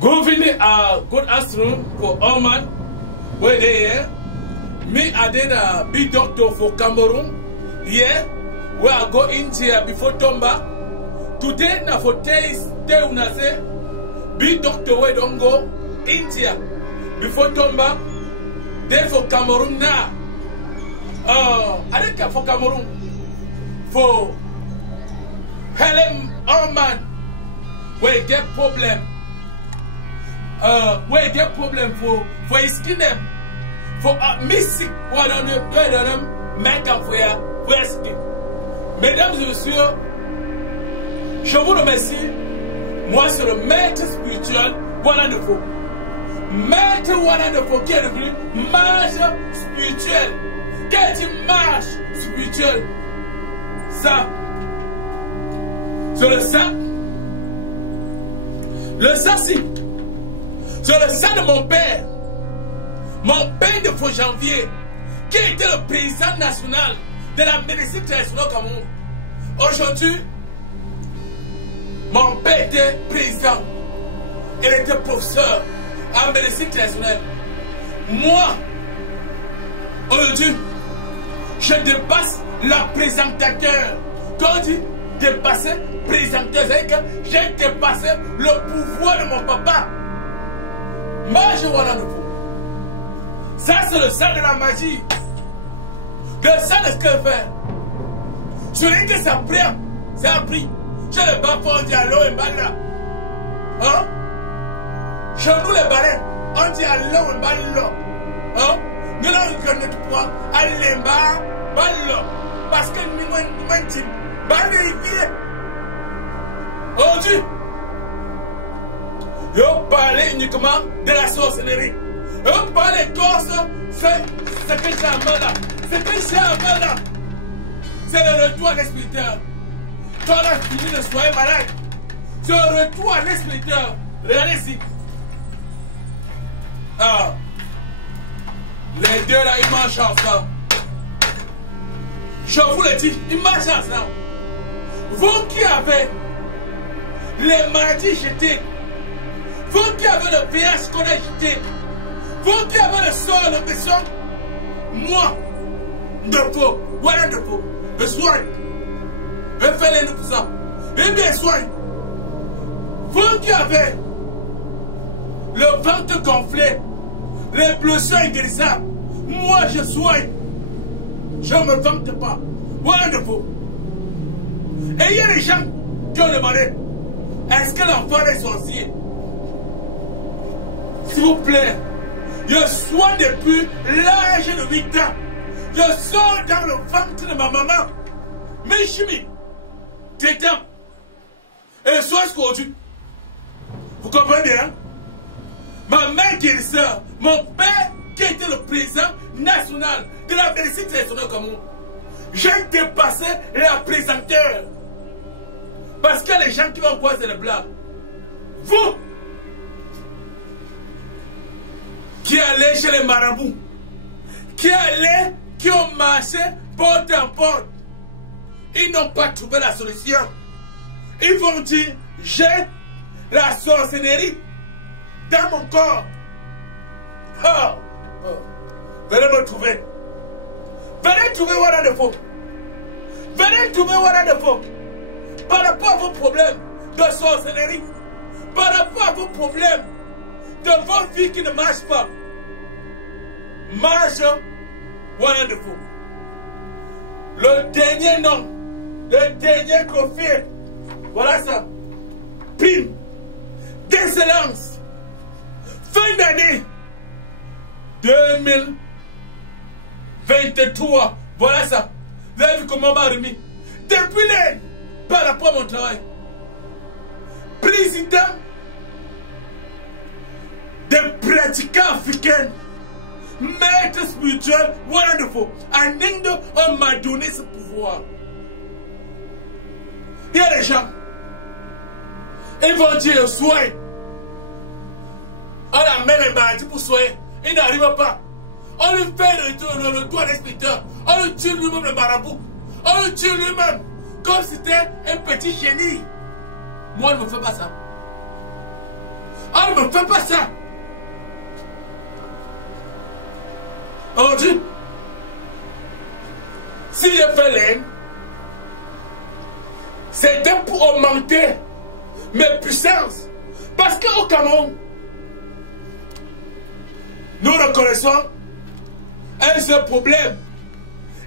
Governor, good afternoon for all man. Where they here? Me, I did a big doctor for Cameroon. Yeah, where I go India before Tomba. Today, na for taste, they una say, big doctor where don't go India before Tomba. Then for Cameroon now. I didn't care for Cameroon. For Helen Allman, where get problem. Where get problem for his skin for missing one on the bed of them make up for your skin. Mesdames et messieurs, je vous remercie. Moi c'est le maître spirituel Wonderful. Maître Wonderful qui est devenu mage spirituel. Quel est mage spirituel? Ça, c'est le sang. Le sang si. Sur le sang de mon père de Faux-Janvier, qui était le président national de la médecine traditionnelle au Cameroun. Aujourd'hui, mon père était président, il était professeur en médecine traditionnelle. Moi, aujourd'hui, je dépasse la présentateur. Quand on dit dépasser présentateur, c'est que j'ai dépassé le pouvoir de mon papa. Mage Wonderful. Ça c'est le sang de la magie. Le sang de ce qu'elle fait. Je dis que ça plaît. Ça a pris. Je ne vais pas faire dire allô et bala. Hein? Chez nous les balais. On dit allô et bala. Hein? Nous l'avons reconnu pour aller bala. Parce que nous m'ont dit bala et vie. On dit. Je parlais uniquement de la sorcellerie. Je parlais de Corse, c'est ce que j'ai là. Ce que j'ai là, c'est le retour à l'expéditeur. Quand on a fini de soigner malade, c'est le retour à l'expéditeur. Regardez ici. Ah. Les deux là, ils marchent ensemble. Je vous le dis, ils marchent ensemble. Vous qui avez les maladies jetées, vous qui avez le VIH qu'on a jeté, vous qui avez le sort, le besoin, moi, Wonderful, je soigne. Je fais les 9%. Et bien soigne. Vous qui avez le ventre gonflé, les blessures inguérissables, moi je soigne. Je ne me vante pas. Wonderful. Et il y a des gens qui ont demandé, est-ce que l'enfant est sorcier? S'il vous plaît, je soigne depuis l'âge de 8 ans. Je sors dans le ventre de ma maman. Mais chimie, tétan. Et je sois aujourd'hui. Vous comprenez, hein? Ma mère qui est sœur, mon père qui était le président national de la médecine traditionnelle au Cameroun. J'ai dépassé la présenteur. Parce qu'il y a les gens qui vont croiser les blagues. Vous qui allez chez les marabouts, qui ont marché porte en porte, ils n'ont pas trouvé la solution. Ils vont dire, j'ai la sorcellerie dans mon corps. Oh. Venez me trouver. Venez trouver Wonderful. Venez trouver Wonderful. Par rapport à vos problèmes de sorcellerie, par rapport à vos problèmes de votre vie qui ne marche pas. Marche Wonderful. Le dernier nom, le dernier trophée, voilà ça. Pim, d'excellence. Fin d'année 2023, voilà ça. Vous avez vu comment m'a remis. Depuis l'année, par rapport à mon travail. Président des pratiquants africains, maître spirituel, Wonderful. En Inde, on m'a donné ce pouvoir. Il y a des gens, ils vont dire soin. On amène les maladies pour soigner. Il n'arrive pas. On lui fait le toit d'inspecteur. On lui tue lui-même le marabout. On lui tue lui-même. Comme si c'était un petit génie. Moi, je ne me fais pas ça. On ne me fait pas ça. On dit, si je fais l'aide, c'était pour augmenter mes puissances. Parce qu'au Cameroun, nous reconnaissons un seul problème.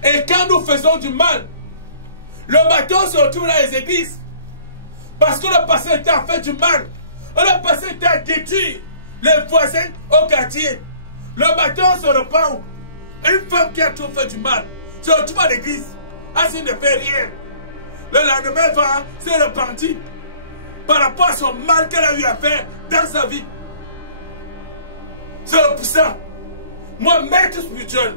Et quand nous faisons du mal, le bâton se retrouve dans les églises. Parce que le passé était à faire du mal. Le passé était à détruire les voisins au quartier. Le bâton se repart. Une femme qui a trop fait du mal se retrouve à l'église. Elle ne fait rien. Le lendemain va se repentir par rapport à son mal qu'elle a eu à faire dans sa vie. C'est pour ça, moi, maître spirituel,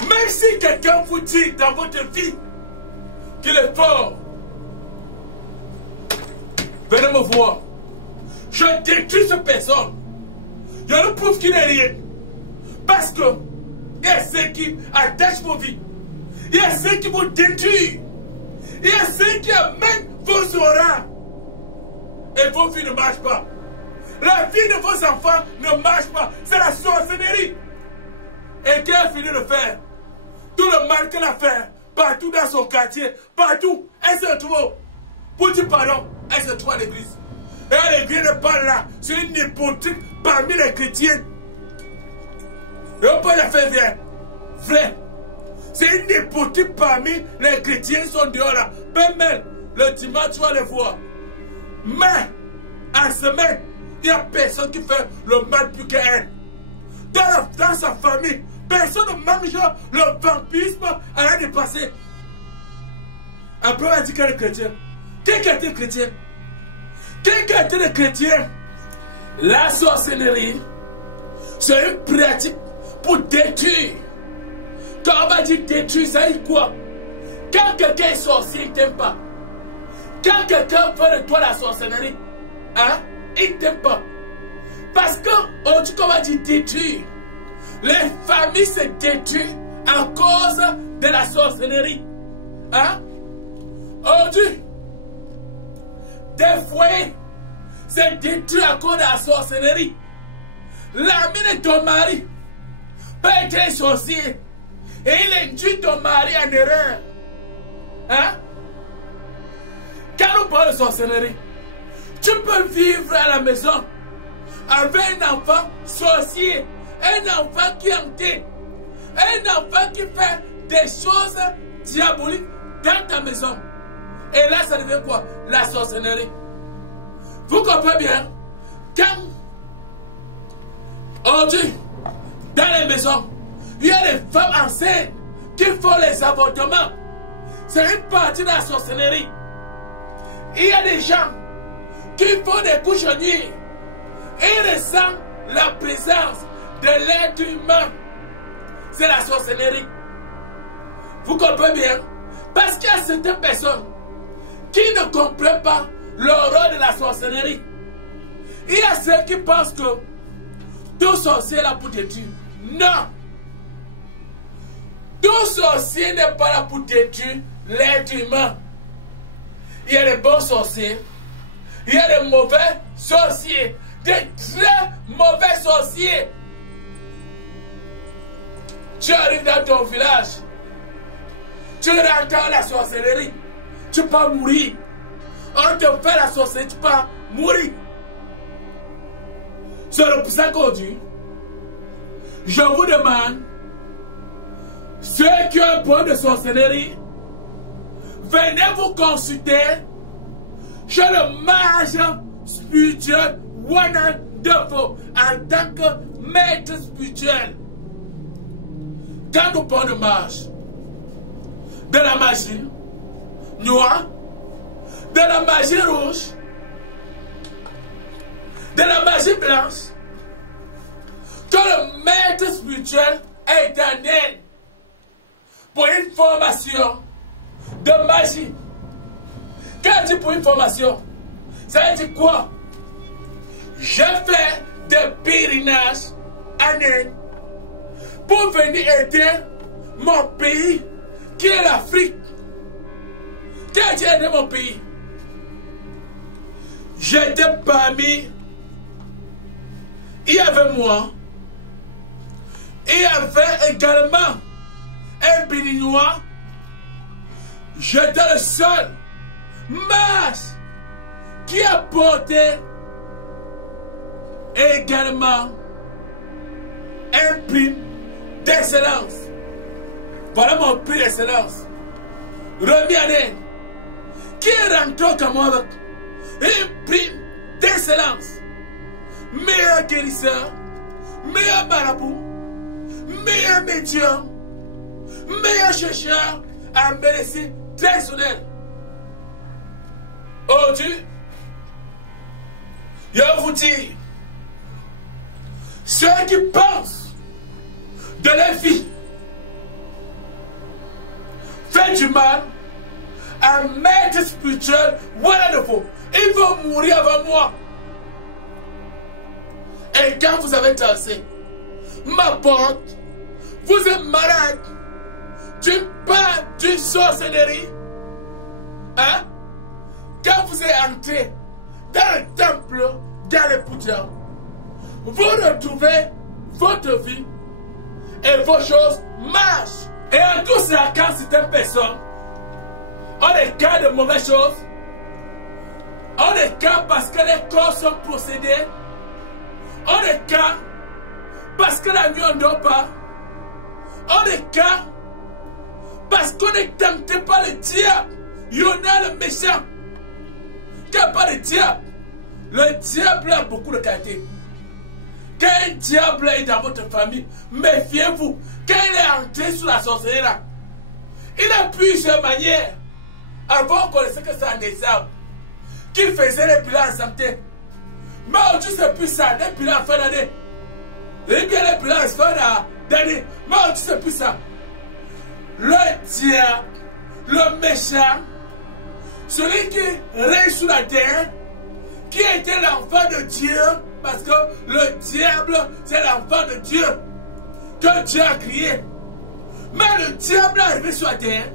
même si quelqu'un vous dit dans votre vie qu'il est fort, venez me voir. Je détruis cette personne. Je ne prouve qu'il n'est rien. Parce que il y a ceux qui attachent vos vies. Il y a ceux qui vous détruisent. Il y a ceux qui amènent vos auras. Et vos vies ne marchent pas. La vie de vos enfants ne marche pas. C'est la sorcellerie. Et qu'elle a fini de faire tout le mal qu'elle a fait partout dans son quartier, partout, elle se retrouve. Pour dire pardon, elle se trouve à l'église. Et elle vient de parler là, c'est une hypocrite parmi les chrétiens. Et on peut la faire vrai. C'est une hypocrite parmi les chrétiens qui sont dehors là. Même le dimanche, tu vas les voir. Mais, en semaine, il n'y a personne qui fait le mal plus qu'elle. Dans sa famille, personne ne mange le vampirisme à l'année passée. Après, on a dit qu'elle est chrétienne. Qui a été chrétien? Qui a été le chrétien? La sorcellerie, c'est une pratique pour détruire. Quand on va dire détruire, ça dit quoi? Quand quelqu'un est sorcier, il ne t'aime pas. Quand quelqu'un fait de toi la sorcellerie, hein, il ne t'aime pas. Parce qu'on dit qu'on va dire détruire. Les familles se détruisent à cause de la sorcellerie. Hein? On dit, des foyers se détruisent à cause de la sorcellerie. L'ami de ton mari peut être un sorcier et il induit ton mari en erreur. Hein? Quand on parle de sorcellerie, tu peux vivre à la maison avec un enfant sorcier, un enfant qui est hanté, un enfant qui fait des choses diaboliques dans ta maison. Et là, ça devient quoi? La sorcellerie. Vous comprenez bien? Quand on dit, dans les maisons, il y a des femmes enceintes qui font les avortements. C'est une partie de la sorcellerie. Il y a des gens qui font des couches de nuit et ressentent la présence de l'être humain. C'est la sorcellerie. Vous comprenez bien? Parce qu'il y a certaines personnes qui ne comprennent pas l'horreur de la sorcellerie. Il y a ceux qui pensent que tout sorcier est là pour détruire. Non! Tout sorcier n'est pas là pour détruire l'être humain. Il y a des bons sorciers, il y a des mauvais sorciers, des très mauvais sorciers. Tu arrives dans ton village, tu entends la sorcellerie, tu peux mourir. On te fait la sorcellerie, tu peux mourir. C'est pour ça qu'on dit, je vous demande, ceux qui ont un problème de sorcellerie, venez vous consulter chez le mage spirituel Wonderful en tant que maître spirituel. Quand nous parlons de mage, de la magie noire, de la magie rouge, de la magie blanche, que le maître spirituel est en aide pour une formation de magie. Quand je dis pour une formation, ça veut dire quoi? Je fais des pèlerinages en Inde pour venir aider mon pays qui est l'Afrique. Quand j'ai aidé mon pays, j'étais parmi il y avait moi. Il y avait également un Béninois. J'étais le seul mâche qui a porté également un prix d'excellence. Voilà mon prix d'excellence. Remis année. Qui est rentré comme moi avec un prix d'excellence. Meilleur guérisseur, meilleur marabout, meilleur médium, meilleur chercheur en médecine traditionnelle. Aujourd'hui, je vais vous dire, ceux qui pensent de leur vie font du mal à un maître spirituel, voilà le faux. Ils vont mourir avant moi. Et quand vous avez dansé ma porte, vous êtes malade d'une sorcellerie. Hein? Quand vous êtes entré dans le temple d'Alépoudia, vous retrouvez votre vie et vos choses marchent. Et en tout ça, quand certaines personnes ont des cas de mauvaises choses, ont des cas parce que les corps sont possédés, ont des cas parce que la nuit on ne dort pas, ont des cas parce qu'on est tenté par le diable. Il y en a le méchant qui n'a pas de diable. Le diable a beaucoup de qualités. Quand un diable est dans votre famille, méfiez-vous. Quand il est entré sous la sorcellerie, il a plusieurs manières. Avant, on connaissait que c'est un des arbres qui faisait les bilans en santé. Mais aujourd'hui, c'est plus ça, les bilans en fin d'année. Et bien les bilans en fin d'année. Mais aujourd'hui, c'est plus ça. Le diable, le méchant, celui qui règne sous la terre, qui était l'enfant de Dieu, parce que le diable, c'est l'enfant de Dieu, que Dieu a créé. Mais le diable est arrivé sur la terre,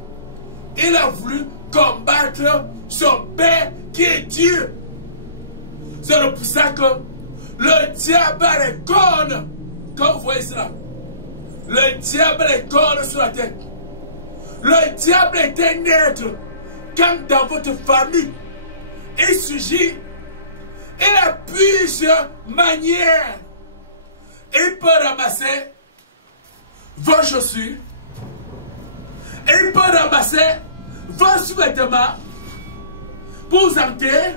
il a voulu combattre son Père qui est Dieu. C'est pour ça que le diable a les cornes, quand vous voyez cela, le diable a les cornes sur la tête. Le diable est un être, quand dans votre famille, il surgit. Il a plusieurs manières. Il peut ramasser vos chaussures. Il peut ramasser vos sous-vêtements pour vous enterrer.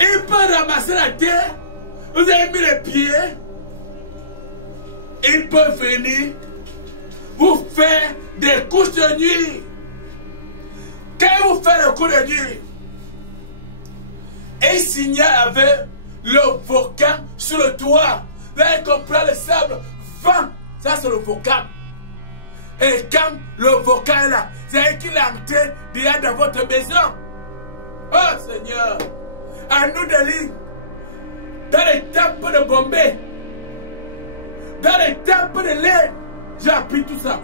Il peut ramasser la terre. Vous avez mis les pieds. Il peut venir vous faire des couches de nuit. Quand il vous fait le coup de nuit, il signale avec le volcan sur le toit. Là, il comprend le sable. Vent, ça c'est le volcan. Et quand le volcan est là, c'est qu'il est entré déjà dans votre maison. Oh Seigneur, à nous de lire dans les temples de Bombay, dans les temples de l'air, j'ai appris tout ça.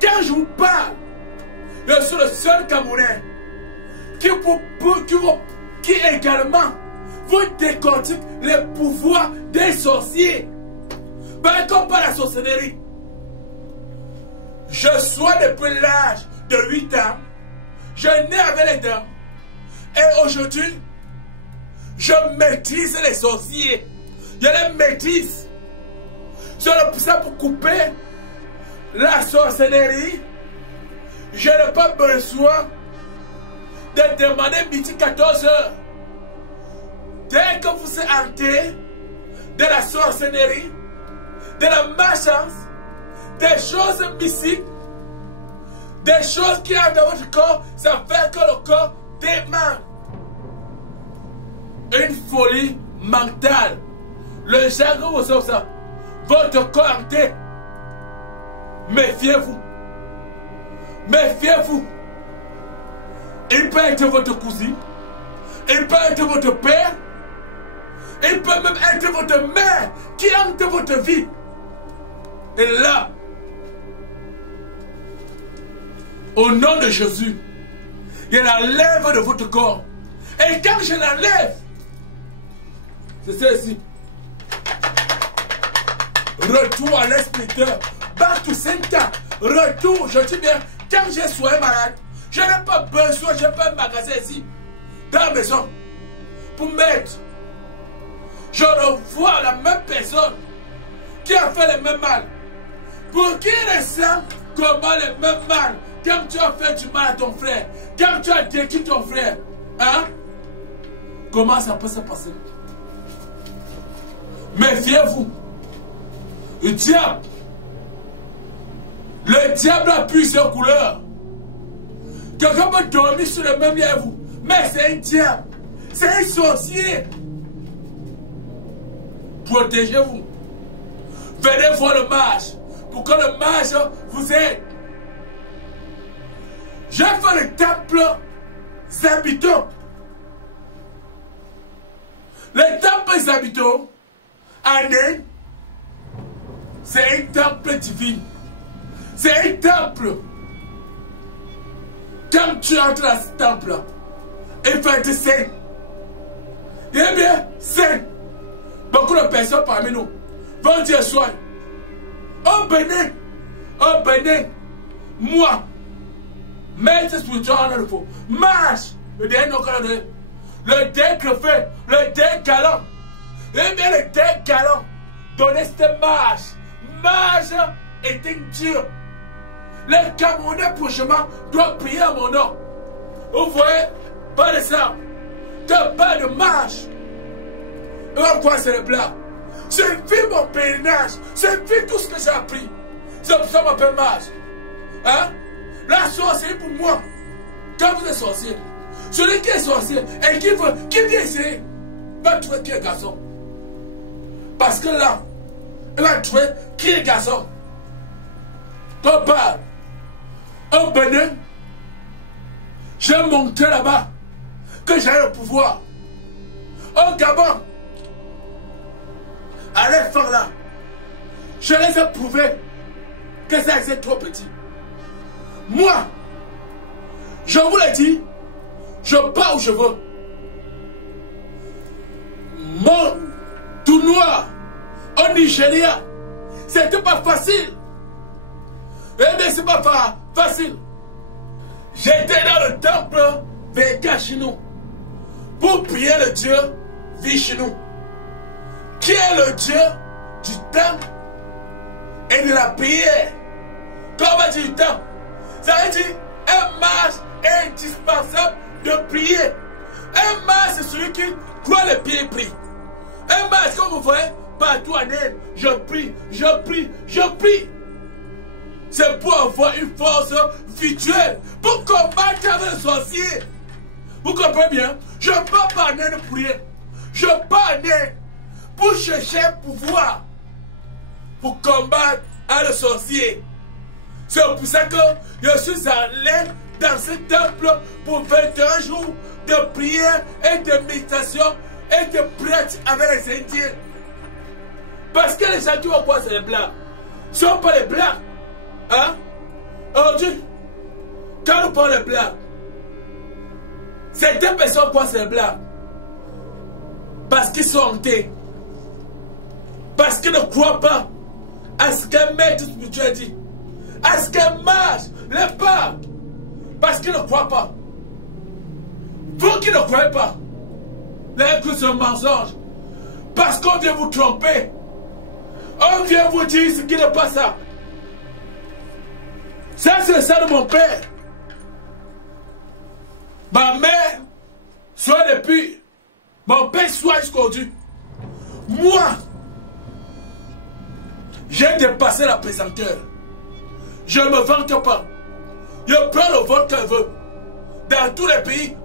Quand je vous parle, je suis le seul Camerounais qui également vous décortique les pouvoirs des sorciers. Par contre, par la sorcellerie. Je sois depuis l'âge de 8 ans. Je nais avec les dents. Et aujourd'hui, je maîtrise les sorciers. Je les maîtrise. C'est pour ça pour couper la sorcellerie. Je n'ai pas besoin de demander midi 14 heures. Dès que vous êtes hanté de la sorcellerie, de la malchance, des choses mystiques, des choses qui entrent dans votre corps, ça fait que le corps démarre. Une folie mentale. Le jargon vous sauve ça. Votre corps hanté. Méfiez-vous. Méfiez-vous. Il peut être votre cousine. Il peut être votre père. Il peut même être votre mère qui hante votre vie. Et là, au nom de Jésus, je l'enlève de votre corps. Et quand je l'enlève, c'est ça ici. retour à l'expéditeur. Back to center. Retour, je dis bien, quand je suis malade, je n'ai pas besoin, je n'ai pas un magasin ici, dans la maison, pour mettre. Je revois la même personne qui a fait le même mal. Pour qui ressent comment le même mal, quand tu as fait du mal à ton frère, quand tu as détruit ton frère, hein? Comment ça peut se passer? Méfiez-vous. Le diable a plusieurs couleurs. Quelqu'un peut dormir sur le même lit que vous, mais c'est un diable, c'est un sorcier. Protégez-vous. Venez voir le mage, pour que le mage vous aide. J'ai fait le temple Zabito. Le temple Zabito, en Inde, c'est un temple divin. C'est un temple. Quand tu entres dans ce temple, il faut être saint. Il est bien saint. Beaucoup de personnes parmi nous vont dire soin. Oh Bénin, moi, maître spirituel en info, marche, le dernier décret, le dernier galant. Eh bien, le dernier galant, donnez cette marche. Marche est un Dieu. Les Camerounais prochainement doivent prier à mon nom. Vous voyez, pas de ça, pas de marche. Et pourquoi c'est le blanc? Je vis mon pèlerinage, je vis tout ce que j'ai appris. C'est pour ça qu'on m'appelle marche. Hein? La sorcière pour moi, quand vous êtes sorcier, celui qui est sorcier et qui vient essayer, va trouver qui est garçon. Parce que là, il va trouver qui est garçon. Quand on parle, au Bénin, j'ai montré là-bas que j'avais le pouvoir. Au Gabon, à l'effort là, je les ai prouvés que ça c'est trop petit. Moi, je vous l'ai dit, je pars où je veux. Mon tournoi au Nigeria, c'était pas facile. Eh bien, c'est pas facile. J'étais dans le temple Vekashinu pour prier le Dieu Vishnu, qui est le Dieu du temps et de la prière. Quand on va dire du temps, ça veut dire un mage indispensable de prier. Un mage, c'est celui qui doit les pieds pris. Un mage, comme vous voyez, partout en Inde, je prie. C'est pour avoir une force virtuelle, pour combattre avec le sorcier. Vous comprenez bien? Je ne pars pas en Inde pour rien. Je pars en Inde pour chercher un pouvoir, pour combattre avec le sorcier. C'est pour ça que je suis allé dans ce temple pour 21 jours de prière et de méditation et de pratique avec les Indiens. Parce que les gens qui vont croire c'est les blancs. Ce ne sont pas les blancs. Hein? Aujourd'hui, quand on parle les blancs, certaines personnes croient c'est les blancs. Parce qu'ils sont hantés. Parce qu'ils ne croient pas à ce qu'un maître spirituel dit. À ce qu'un mage les parle. Parce qu'ils ne croient pas. Vous qui ne croyez pas, que c'est un mensonge. Parce qu'on vient vous tromper. On vient vous dire ce qui n'est pas ça. Ça, c'est ça de mon père. Ma mère, soit depuis. Mon père soit jusqu'aujourd'hui. Moi, j'ai dépassé la présenteur. Je ne me vante pas. Je prends le vote que je veux. Dans tous les pays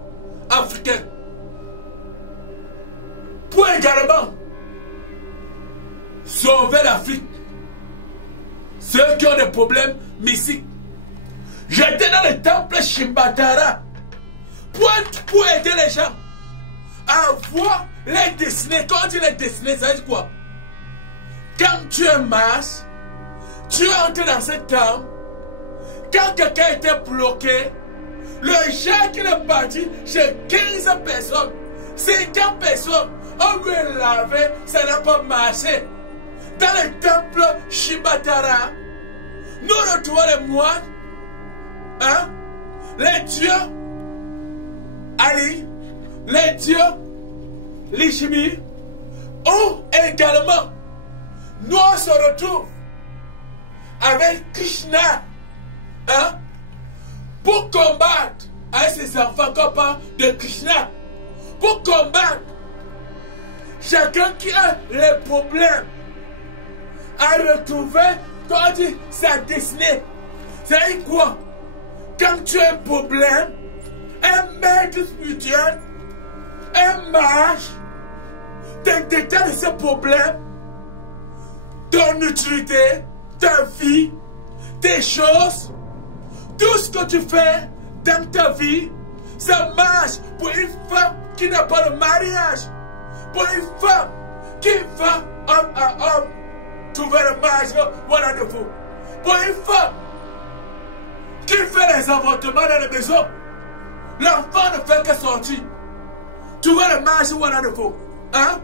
africains. Pour également sauver l'Afrique. Ceux qui ont des problèmes mystiques. J'étais dans le temple Shimbatara pour aider les gens à voir les destinées. Quand on dit les destinées, ça veut dire quoi? Quand tu es masse, tu entres dans ce temple. Quand quelqu'un était bloqué, le gens qui est parti chez 15 personnes, 50 personnes, on lui a lavé, ça n'a pas marché. dans le temple Shibatara, nous retrouvons les moines, hein, les dieux Ali, les dieux Lishmi, où également nous on se retrouve avec Krishna, hein, pour combattre avec ses enfants qu'on parle de Krishna, pour combattre chacun qui a les problèmes à retrouver, quand on dit sa destinée. C'est quoi? Quand tu as un problème, un maître spirituel, un mage, te détecte de ce problème, ton utilité, ta vie, tes choses, tout ce que tu fais dans ta vie, ça marche pour une femme qui n'a pas de mariage, pour une femme qui va homme à homme trouver le mariage, voilà de vous. Pour une femme qui fait les avortements dans la maison, l'enfant ne fait que sortir. Trouver le mariage, voilà de vous. Hein?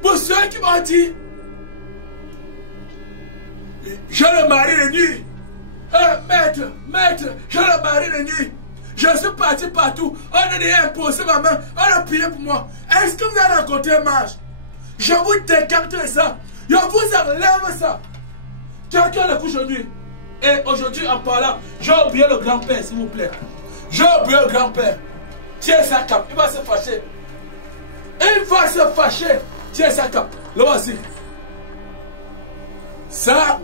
Pour ceux qui m'ont dit, je le marie de nuit. Maître, je le marie de nuit. Je suis parti partout. On a imposé ma main. On a prié pour moi. Est-ce que vous avez rencontré un mage? Je vous décarte de ça. Je vous enlève ça. Quelqu'un le couche aujourd'hui. Et aujourd'hui, en parlant, j'ai oublié le grand-père, s'il vous plaît. J'ai oublié le grand-père. Tiens sa cape. Il va se fâcher. Il va se fâcher. Tiens sa cape. Le voici. Ça,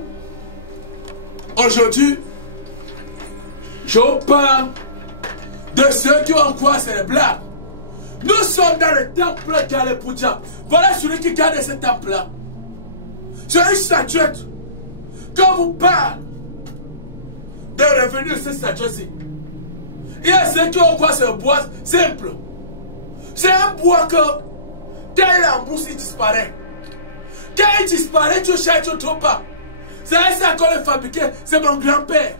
aujourd'hui, je parle de ceux qui ont quoi, c'est les blagues. Nous sommes dans le temple d'Alepuja. Voilà celui qui garde ce temple-là. C'est une statuette. Quand vous parlez de revenir de cette statuette-ci, il y a ceux qui ont quoi, c'est un bois simple. C'est un bois que, quand il embousse, il disparaît. Quand il disparaît, tu cherches, tu ne trouves pas. C'est ça qu'on l'a fabriqué. C'est mon grand-père.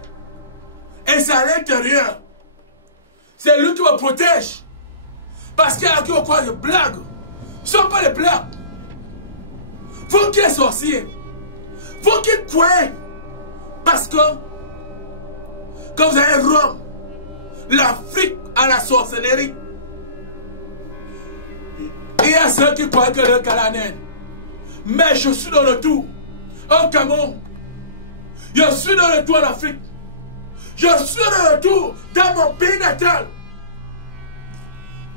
Et c'est à l'intérieur. C'est lui qui me protège. Parce qu'il y a qui ont quoi de blagues. Ce ne sont pas des blagues. Vous qui êtes sorciers. Vous qui croyez. Parce que quand vous avez Rome, l'Afrique à la sorcellerie, il y a ceux qui croient que le Canaan. Mais je suis dans le tout. Au Cameroun. Je suis dans le tout en Afrique. Je suis dans le tout dans mon pays natal.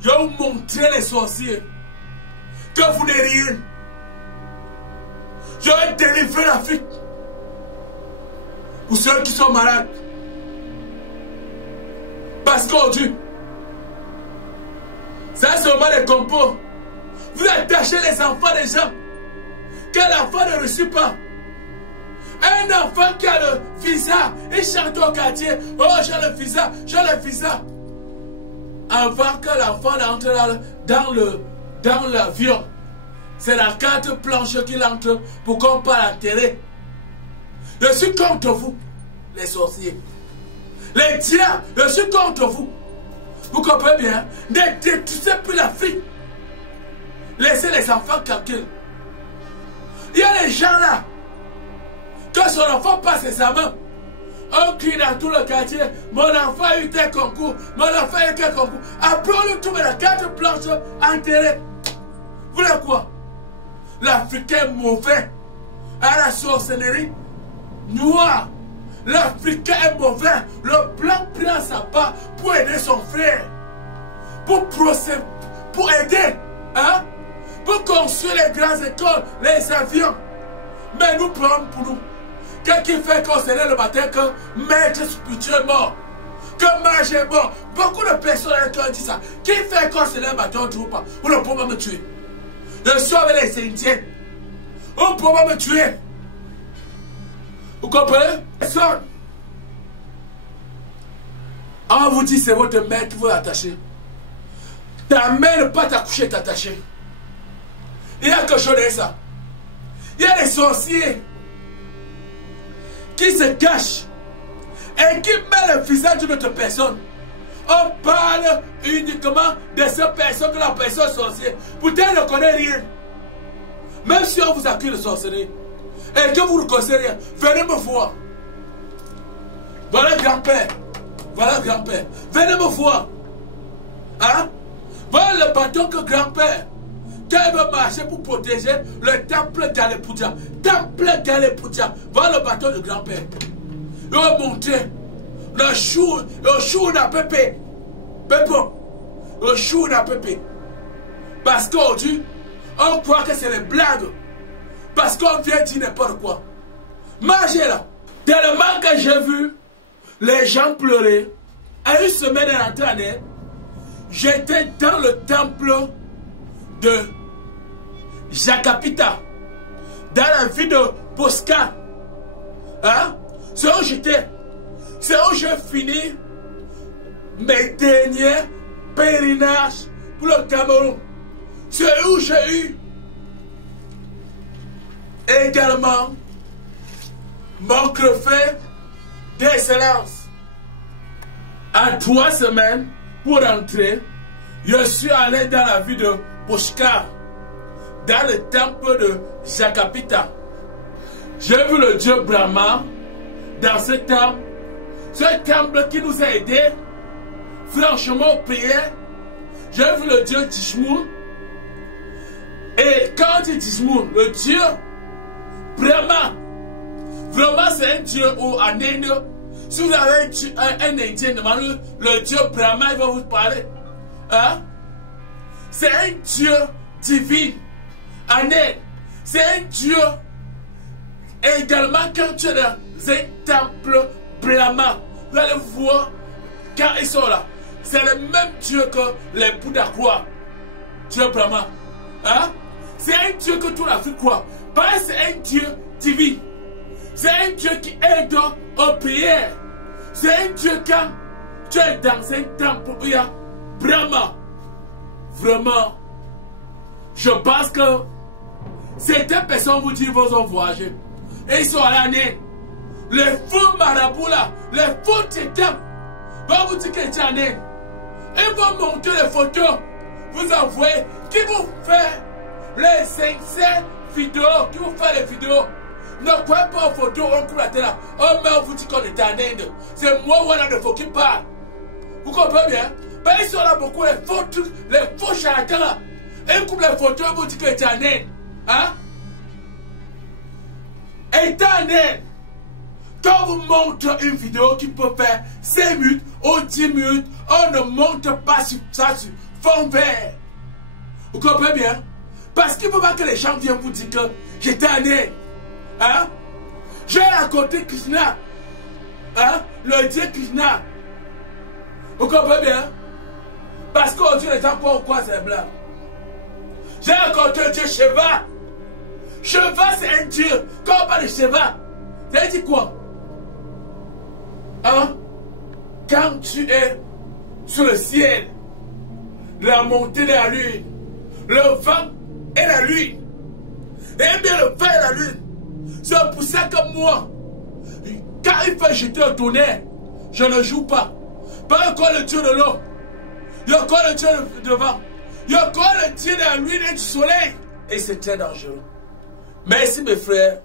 Je vais vous montrer les sorciers que vous n'êtes rien. Je vais délivrer l'Afrique pour ceux qui sont malades. Parce qu'aujourd'hui, ça c'est seulement des compos. Vous attachez les enfants des gens. Quel enfant ne reçoit pas? Un enfant qui a le visa, il chante au quartier. Oh, j'ai le visa, j'ai le visa. Avant que l'enfant entre dans l'avion, c'est la carte blanche qu'il entre pour qu'on parle enterrer. Je suis contre vous, les sorciers. Les diables, je suis contre vous. Vous comprenez bien? Ne détruisez plus l'Afrique. Laissez les enfants tranquilles. Il y a des gens là, quand son enfant passe ses examens, on crie dans tout le quartier, mon enfant a eu tel concours, mon enfant a eu tel concours. Après on lui trouve la carte blanche enterrée. Vous voulez quoi? L'Africain est mauvais à la sorcellerie noire. L'Africain est mauvais. Le blanc prend sa part pour aider son frère. Pour aider. Hein? Pour construire les grandes écoles, les avions. Mais nous prenons pour nous. Qu'est-ce qui fait considérer le matin que maître spirituel est mort? Que mage est mort? Beaucoup de personnes qui ont dit ça. Qui fait considérer le matin, on ne trouve pas? Ou le pauvre me tuer. Je suis avec les Indiens. On peut pas me tuer. Vous comprenez? Personne. On vous dit c'est votre mère qui vous attacher. Ta mère ne pas t'accoucher, t'attacher. Il y a quelque chose de ça. Il y a des sorciers qui se cachent et qui mettent le visage d'une autre personne. On parle uniquement de cette personne que la personne sorcière. Pourtant, elle ne connaît rien. Même si on vous accuse de sorcellerie, et que vous ne connaissez rien, venez me voir. Voilà grand-père. Voilà grand-père. Venez me voir. Hein? Voilà le bâton que grand-père, quand il veut marcher pour protéger le temple d'Alepuja. Temple d'Alepuja. Voilà le bâton de grand-père. Il va monter. Le chou n'a pas pépé. Le chou n'a pas pépé. Parce qu'aujourd'hui, on croit que c'est des blagues. Parce qu'on vient dire n'importe quoi. Mangez là. Tellement que j'ai vu les gens pleurer. À une semaine à l'année, j'étais dans le temple de Jacapita. Dans la ville de Posca. Hein? C'est où j'étais. C'est où j'ai fini mes derniers pèlerinages pour le Cameroun. C'est où j'ai eu également mon brevet d'excellence. En 3 semaines, pour rentrer, je suis allé dans la ville de Posca, dans le temple de Jacapita. J'ai vu le dieu Brahma dans ce temple. Ce temple qui nous a aidés, franchement, au prière. J'ai vu le dieu Tishmoun. Et quand on dit Tishmoun, le dieu Brahma, vraiment c'est un dieu en Inde. Si vous avez un Indien, demandez le dieu Brahma, il va vous parler. Hein? C'est un dieu divin en Inde. C'est un dieu également quand tu es dans un temple Brahma. Vous allez voir quand ils sont là. C'est le même Dieu que les Bouddhas croient. Dieu Brahma. Hein? C'est un Dieu que toute l'Afrique croit. Parce que c'est un Dieu divin. C'est un Dieu qui aide aux prières. C'est un Dieu quand tu es dans un temple où il y a Brahma. Vraiment. Je pense que certaines personnes vous disent qu'ils vont voyager. Et ils sont à l'année. Les faux marabouts là, les faux tétans, vont vous dire qu'ils sont en Inde. Ils vont monter les photos. Vous envoyez. Qui vous fait les 500 vidéos? Qui vous fait les vidéos? Ne croyez pas aux photos, on coupe la tête là. Oh, mais on vous dit qu'on est en Inde. C'est moi ou un de faux qui parle. Vous comprenez bien? Ben, ils sont là beaucoup, les faux trucs, les faux charlatans là. Ils coupent les photos, ils vous disent qu'on est en Inde. Hein? Et en Inde, quand vous montrez une vidéo qui peut faire 5 minutes ou 10 minutes, on ne montre pas sur ça sur fond vert. Vous comprenez bien? Parce qu'il ne faut pas que les gens viennent vous dire que j'étais en Inde. Hein? J'ai raconté Krishna. Hein? Le dieu Krishna. Vous comprenez bien? Parce qu'aujourd'hui les gens croient quoi c'est blanc. J'ai raconté le dieu Shiva. Shiva c'est un dieu. Quand on parle de Shiva, ça veut dire quoi? Hein? Quand tu es sur le ciel, la montée de la lune, le vent et la lune. Et bien le vent et la lune. C'est pour ça que moi, quand il fait jeter un tonnerre, je ne joue pas. Pas encore le dieu de l'eau. Il y a encore le dieu de vent. Il y a encore le dieu de la lune et du soleil. Et c'est très dangereux. Merci mes frères.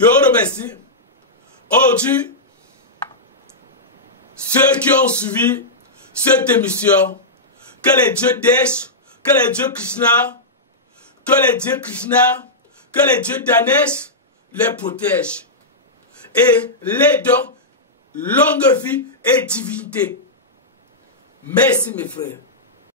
Je vous remercie. Aujourd'hui, ceux qui ont suivi cette émission, que les dieux Desh, que les dieux Krishna, que les dieux Danesh les protègent et les donnent longue vie et divinité. Merci mes frères.